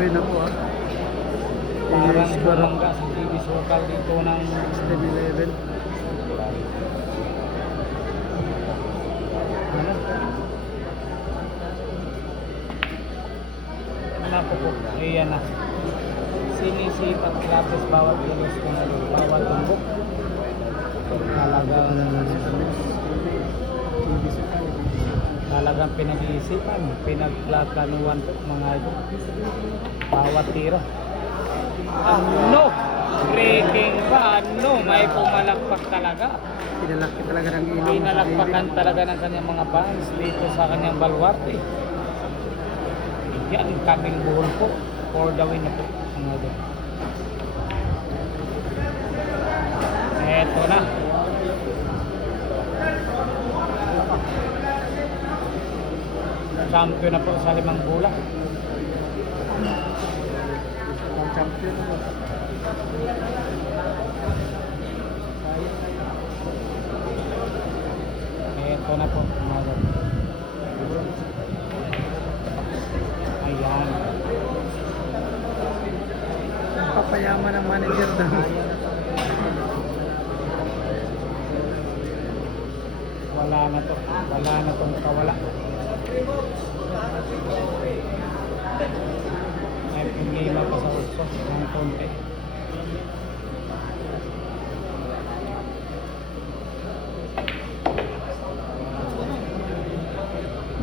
rin ako ah. Parang bumangga sa TV Sokal dito ng 7-Eleven. ano? Naku po, ayan na. Sinisipat lapis bawat kilos kung bawat tumbok. Talagang pinag-iisipan, pinagplatanuan po mga ito. Bawat tira. Ano? Breaking pa, ano? May pumalakpak talaga. Pinalaki talaga ng ilaw. Pinalakpakan talaga ng kanyang mga fans dito sa kanyang baluarte. Yan, kaming buhol po. For the win na po. Mga ito. Eto na. Champion na po sa 5 bola. Ang champion na. Eto na po. Ayan. Papayaman ng manager daw. Wala na to. Wala na tong kawala. May pinglima pa sa uso ng konti.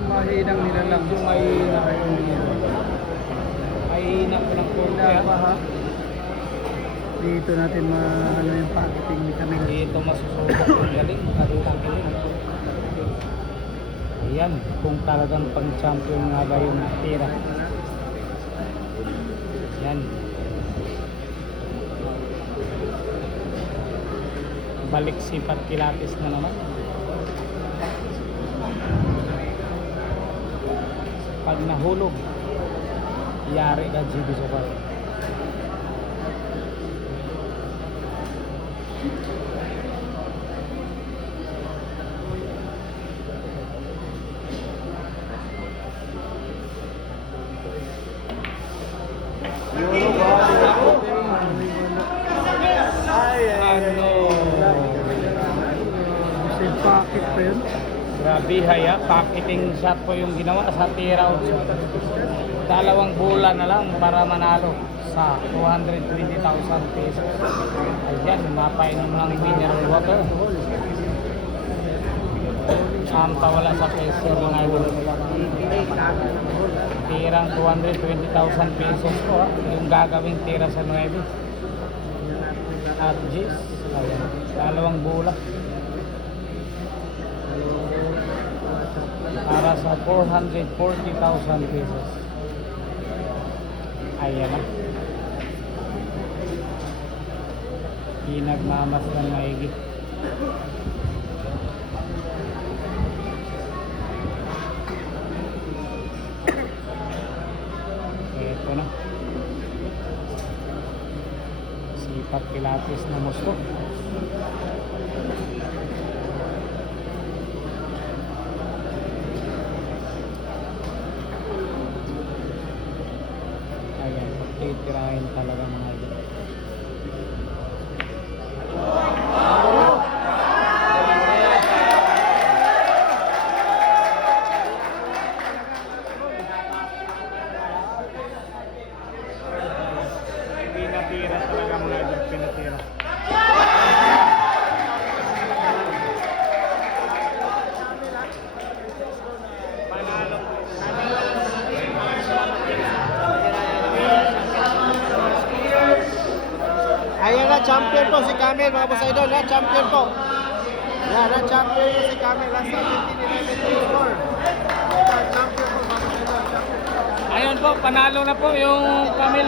Mahinang nilalang. Medyo mahina. Mahina po ng konti. Ha? Dito natin ano yung packaging ni Camille. Dito masusukat yung galing. Kalutang galing. Ayan, kung talagang pang-champion nga ba yung tira. Ayan. Balik sipat Pilates na naman. Pag nahulog, yari ka GB Sokal. Ano? Kasi packet pa yun. Grabe haya, packeting shot po yung ginawa sa tira. 2 bola na lang para manalo sa 220,000 pesos. Ayan, mapainom ng mineral water. Sampa wala sa peso mga idol. Tirang 220,000 pesos po ha. Yung gagawing tira sa 9. At Gis, ayan, 2 bola. Para sa 440,000 pesos. Ayan na. Pinagmamas ng maigi. Eto na. Sipat Pilates na gusto. Ayan, titirahin talaga mga idol. Pinatira talaga mga idol, pinatira. Panalo. Ayan na, champion po si Camille, mga boss idol. Na, champion po. Yan, na, champion po si Camille. Last 17-11 score. Champion po, mga boss idol. Champion po. Ayun po, panalo na po yung Camille.